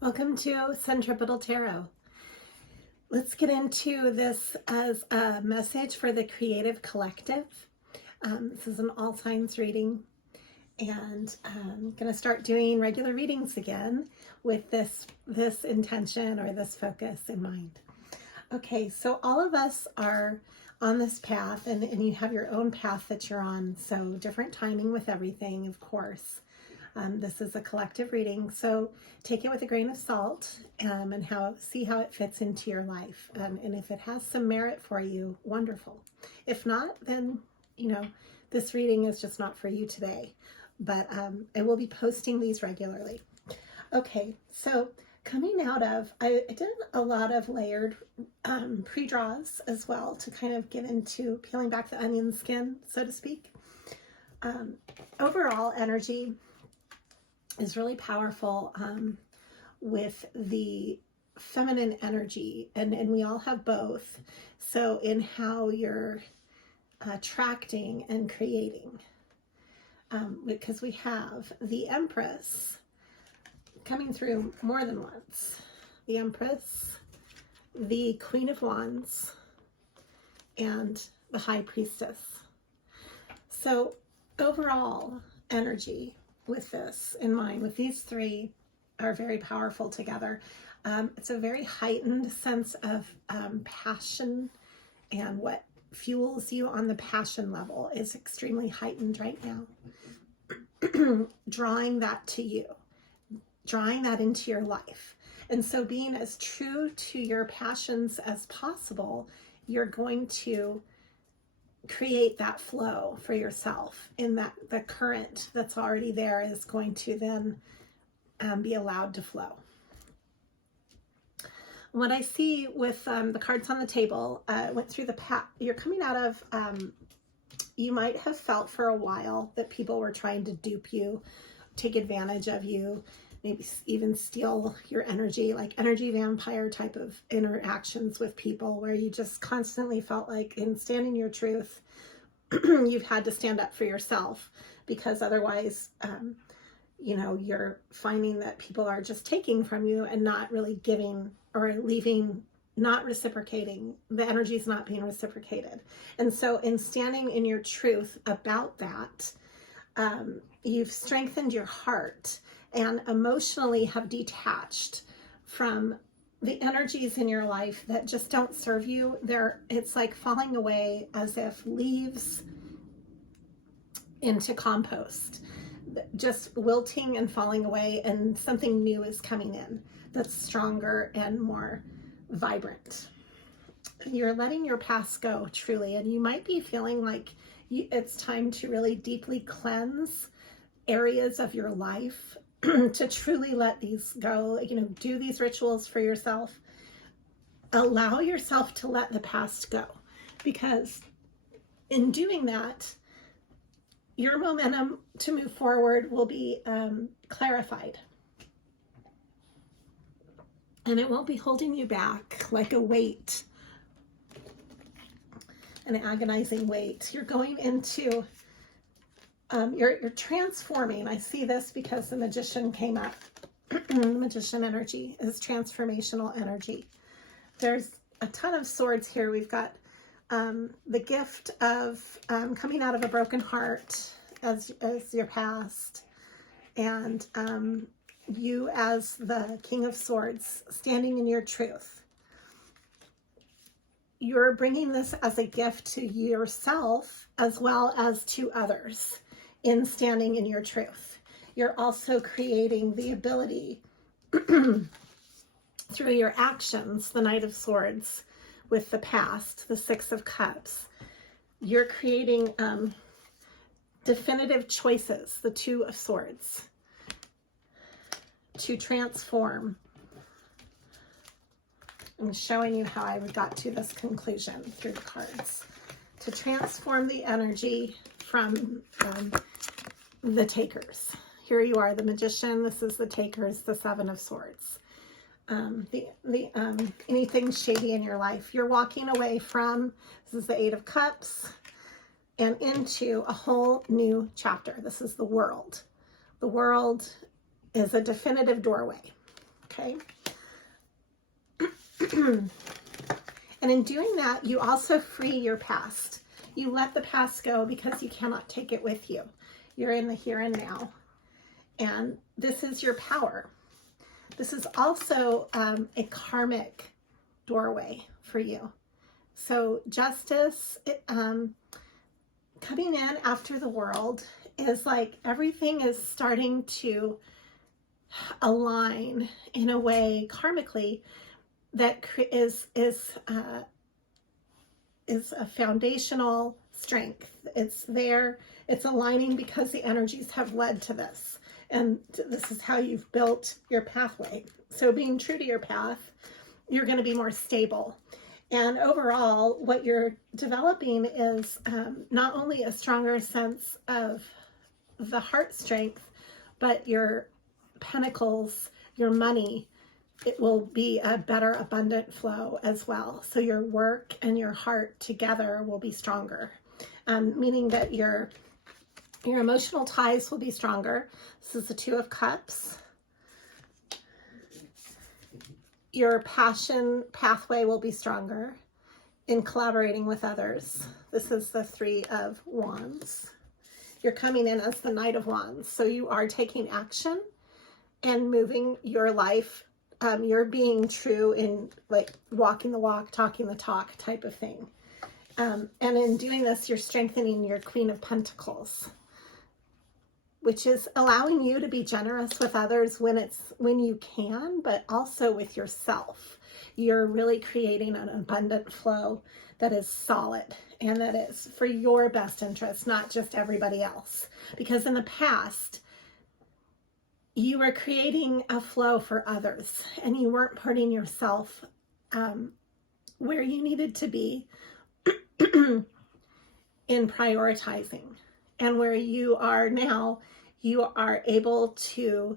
Welcome to Centripetal Tarot. Let's get into this as a message for the creative collective. This is an all signs reading, and I'm going to start doing regular readings again with this intention or this focus in mind. Okay, so all of us are on this path, and you have your own path that you're on, so different timing with everything, of course. This is a collective reading, so take it with a grain of salt and see how it fits into your life. And if it has some merit for you, wonderful. If not, then, this reading is just not for you today. But I will be posting these regularly. Okay, so coming out of, I did a lot of layered pre-draws as well to kind of get into peeling back the onion skin, so to speak. Overall energy is really powerful with the feminine energy, and we all have both. So in how you're attracting and creating, because we have the Empress coming through more than once. The Empress, the Queen of Wands, and the High Priestess. So overall energy with this in mind, with these three, are very powerful together. It's a very heightened sense of passion, and what fuels you on the passion level is extremely heightened right now. Drawing that to you, drawing that into your life. And so being as true to your passions as possible, you're going to create that flow for yourself, in that the current that's already there is going to then be allowed to flow. What I see with the cards on the table, went through the path you're coming out of. You might have felt for a while that people were trying to dupe you, take advantage of you, maybe even steal your energy, like energy vampire type of interactions with people, where you just constantly felt like, in standing your truth, you've had to stand up for yourself, because otherwise, you're finding that people are just taking from you and not really giving, or leaving, not reciprocating. The energy is not being reciprocated. And so in standing in your truth about that, you've strengthened your heart and emotionally have detached from the energies in your life that just don't serve you. It's like falling away as if leaves into compost, just wilting and falling away, and something new is coming in that's stronger and more vibrant. You're letting your past go, truly, and you might be feeling like it's time to really deeply cleanse areas of your life to truly let these go. Do these rituals for yourself. Allow yourself to let the past go, because in doing that, your momentum to move forward will be clarified, and it won't be holding you back like a weight, an agonizing weight. You're going into you're transforming. I see this because the Magician came up. The Magician energy is transformational energy. There's a ton of swords here. We've got the gift of coming out of a broken heart as your past, and you as the King of Swords, standing in your truth. You're bringing this as a gift to yourself as well as to others. In standing in your truth, you're also creating the ability through your actions, the Knight of Swords with the past, the Six of Cups. You're creating definitive choices, the Two of Swords, to transform. I'm showing you how I got to this conclusion through the cards. To transform the energy from the takers. Here you are, the Magician. This is the takers, the Seven of Swords. Anything shady in your life, you're walking away from. This is the Eight of Cups, and into a whole new chapter. This is the world. The world is a definitive doorway. okay? And in doing that, you also free your past. You let the past go because you cannot take it with you. You're in the here and now. And this is your power. This is also a karmic doorway for you. So justice, coming in after the world is like everything is starting to align in a way karmically that is a foundational strength. It's there, it's aligning because the energies have led to this. And this is how you've built your pathway. So being true to your path, you're going to be more stable. And overall, what you're developing is not only a stronger sense of the heart strength, but your pentacles, your money, it will be a better abundant flow as well. So your work and your heart together will be stronger, meaning that your emotional ties will be stronger. This is the Two of Cups. Your passion pathway will be stronger in collaborating with others. This is the Three of Wands. You're coming in as the Knight of Wands. So you are taking action and moving your life. You're being true in like walking the walk, talking the talk type of thing. And in doing this, you're strengthening your Queen of Pentacles, which is allowing you to be generous with others when you can, but also with yourself. You're really creating an abundant flow that is solid and that is for your best interest, not just everybody else. Because in the past, you were creating a flow for others and you weren't putting yourself where you needed to be in prioritizing. And where you are now, you are able to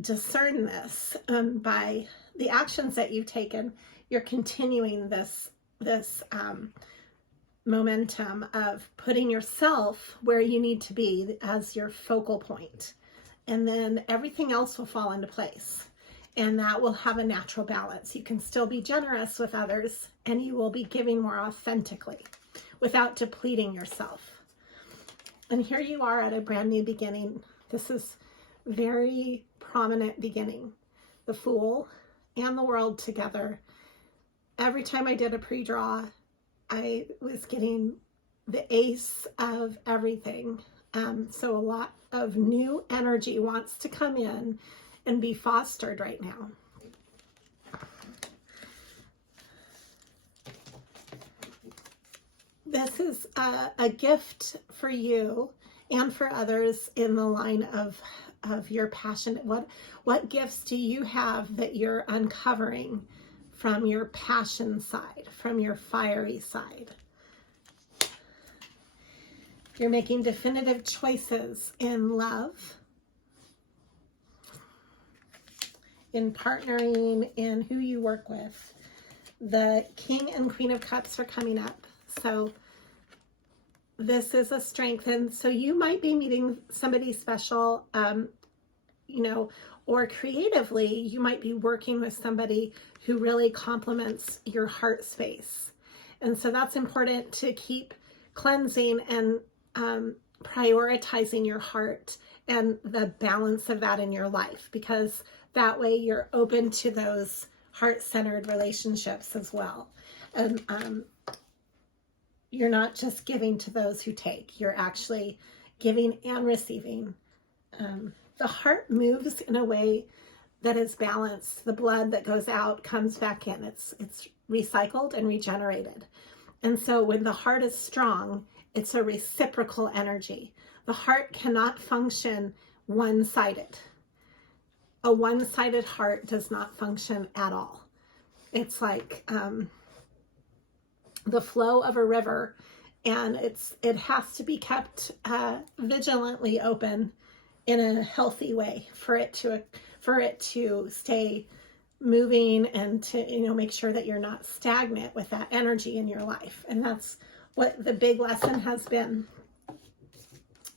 discern this by the actions that you've taken. You're continuing this momentum of putting yourself where you need to be as your focal point. And then everything else will fall into place. And that will have a natural balance. You can still be generous with others and you will be giving more authentically without depleting yourself. And here you are at a brand new beginning. This is very prominent beginning. The Fool and the World together. Every time I did a pre-draw, I was getting the ace of everything. So a lot of new energy wants to come in and be fostered right now. This is a gift for you and for others in the line of your passion. What gifts do you have that you're uncovering from your passion side, from your fiery side? You're making definitive choices in love, in partnering, in who you work with. The King and Queen of Cups are coming up. So this is a strength. And so you might be meeting somebody special, or creatively, you might be working with somebody who really complements your heart space. And so that's important to keep cleansing and prioritizing your heart and the balance of that in your life, because that way you're open to those heart-centered relationships as well. And you're not just giving to those who take, you're actually giving and receiving. The heart moves in a way that is balanced. The blood that goes out comes back in. It's recycled and regenerated. And so when the heart is strong, it's a reciprocal energy. The heart cannot function one-sided. A one-sided heart does not function at all. It's like the flow of a river, and it has to be kept vigilantly open in a healthy way for it to stay moving and to make sure that you're not stagnant with that energy in your life. And that's what the big lesson has been.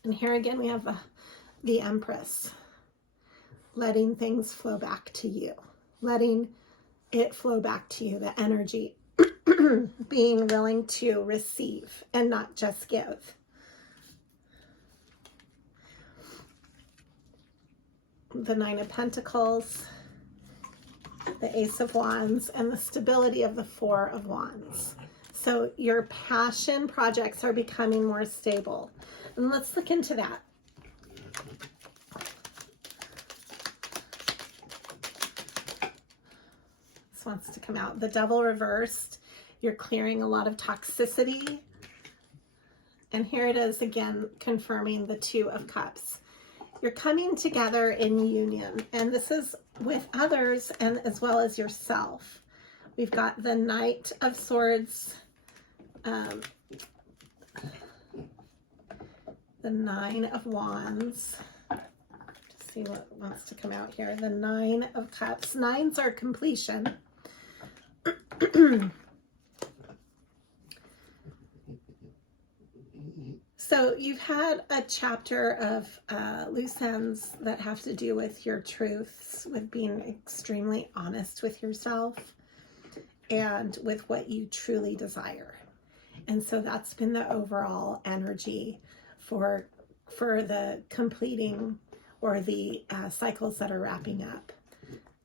And here again we have the Empress. letting things flow back to you, letting it flow back to you, the energy, being willing to receive and not just give. The Nine of Pentacles, the Ace of Wands, and the stability of the Four of Wands. So your passion projects are becoming more stable. And let's look into that. This wants to come out. The Devil reversed. You're clearing a lot of toxicity. And here it is again, confirming the Two of Cups. You're coming together in union, and this is with others and as well as yourself. We've got the Knight of Swords, the Nine of Wands. Just see what wants to come out here. The Nine of Cups. Nines are completion. So you've had a chapter of loose ends that have to do with your truths, with being extremely honest with yourself and with what you truly desire. And so that's been the overall energy for the completing or the cycles that are wrapping up.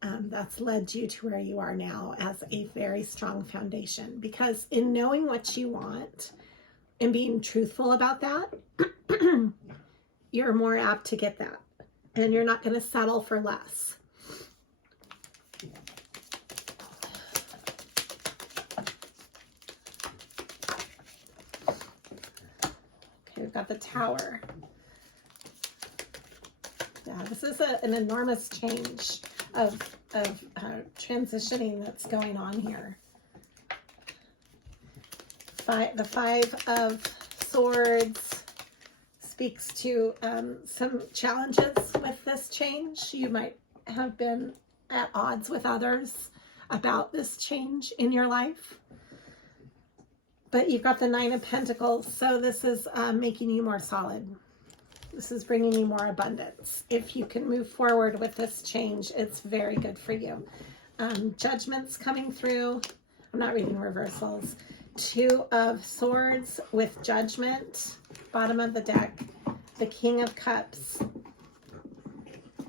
That's led you to where you are now as a very strong foundation, because in knowing what you want and being truthful about that, you're more apt to get that, and you're not going to settle for less. Okay, we've got the Tower. Yeah, this is an enormous change of transitioning that's going on here. The Five of Swords speaks to some challenges with this change. You might have been at odds with others about this change in your life. But you've got the Nine of Pentacles, so this is making you more solid. This is bringing you more abundance. If you can move forward with this change, it's very good for you. Judgment's coming through. I'm not reading reversals. Two of Swords with Judgment, bottom of the deck, the King of Cups,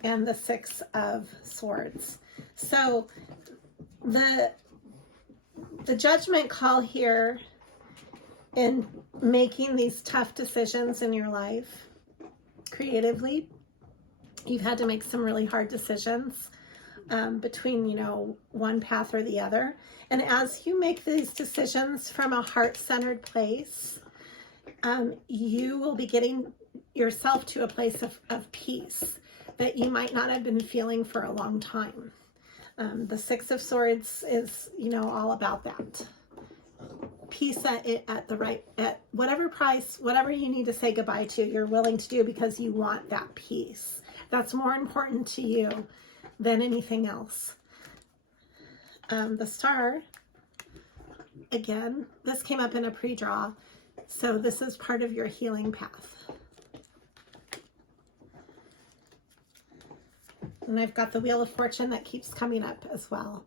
and the Six of Swords. So the judgment call here in making these tough decisions in your life, creatively, you've had to make some really hard decisions between, one path or the other. And as you make these decisions from a heart-centered place, you will be getting yourself to a place of peace that you might not have been feeling for a long time. The Six of Swords is, all about that. Peace at whatever price, whatever you need to say goodbye to, you're willing to do because you want that peace. That's more important to you than anything else. The Star, again, this came up in a pre-draw, so this is part of your healing path. And I've got the Wheel of Fortune that keeps coming up as well.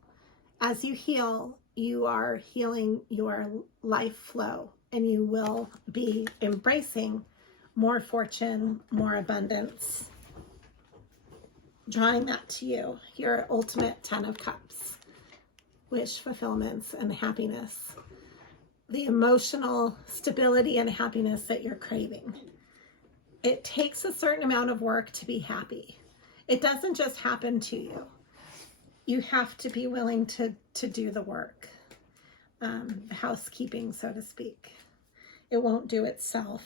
As you heal, you are healing your life flow, and you will be embracing more fortune, more abundance, drawing that to you, your ultimate 10 of Cups, wish fulfillments and happiness, the emotional stability and happiness that you're craving. It takes a certain amount of work to be happy. It doesn't just happen to you. You have to be willing to do the work, housekeeping, so to speak. It won't do itself.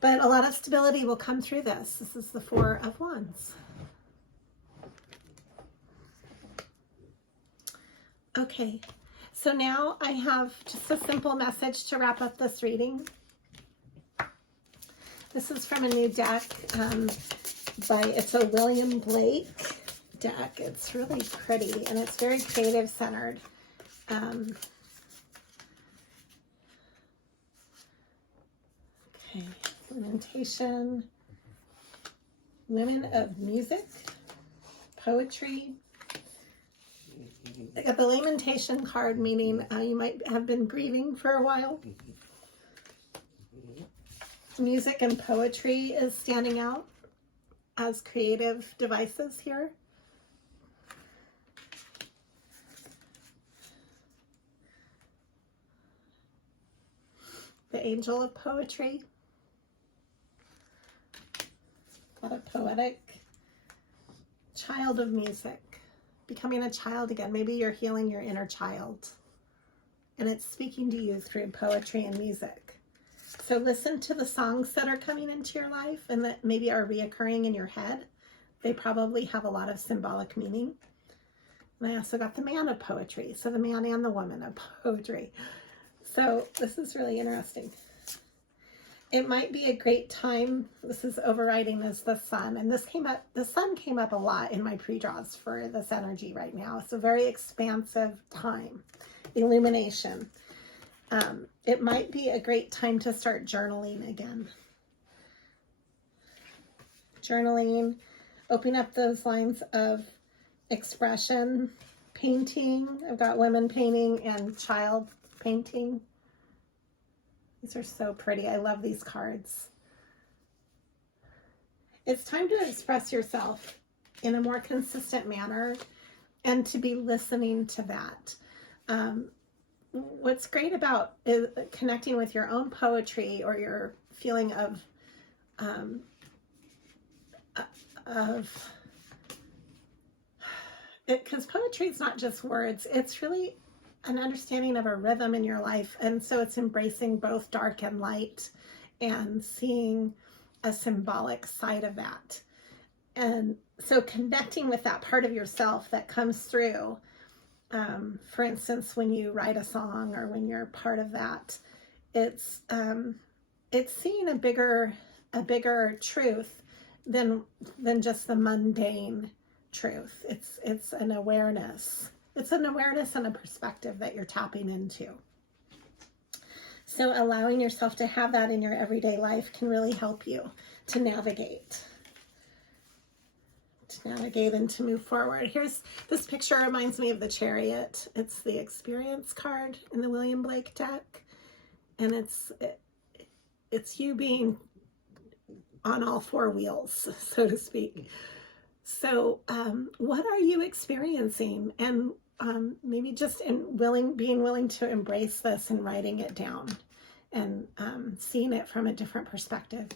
But a lot of stability will come through this. This is the Four of Wands. Okay, so now I have just a simple message to wrap up this reading. This is from a new deck it's a William Blake deck. It's really pretty, and it's very creative centered. Okay, implementation. women of music, poetry. I got the lamentation card, meaning you might have been grieving for a while. Music and poetry is standing out as creative devices here. The angel of poetry. A lot of poetic. Child of music. Becoming a child again. Maybe you're healing your inner child. And it's speaking to you through poetry and music. So listen to the songs that are coming into your life and that maybe are reoccurring in your head. They probably have a lot of symbolic meaning. And I also got the man of poetry. So the man and the woman of poetry. So this is really interesting. It might be a great time. This is overriding as the sun. And this came up, the sun came up a lot in my pre-draws for this energy right now. It's a very expansive time. Illumination. It might be a great time to start journaling again. Journaling, open up those lines of expression, painting. I've got women painting and child painting. These are so pretty. I love these cards. It's time to express yourself in a more consistent manner and to be listening to that. What's great about connecting with your own poetry or your feeling of it, because poetry is not just words, it's really an understanding of a rhythm in your life. And so it's embracing both dark and light and seeing a symbolic side of that. And so connecting with that part of yourself that comes through. For instance, when you write a song or when you're part of that, it's seeing a bigger truth than just the mundane truth. It's an awareness. It's an awareness and a perspective that you're tapping into. So allowing yourself to have that in your everyday life can really help you to navigate. And to move forward. Here's this picture, reminds me of the chariot. It's the experience card in the William Blake deck. And it's you being on all four wheels, so to speak. So what are you experiencing? And maybe just being willing to embrace this and writing it down and seeing it from a different perspective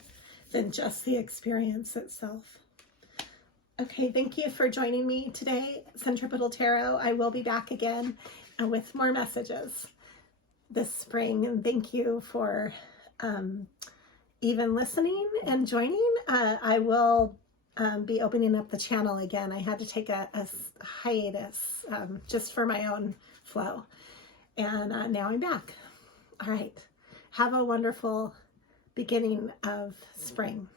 than just the experience itself. Okay, thank you for joining me today, Centripetal Tarot. I will be back again with more messages this spring. And thank you for even listening and joining. I will be opening up the channel again. I had to take a hiatus just for my own flow. And now I'm back. All right. Have a wonderful beginning of spring.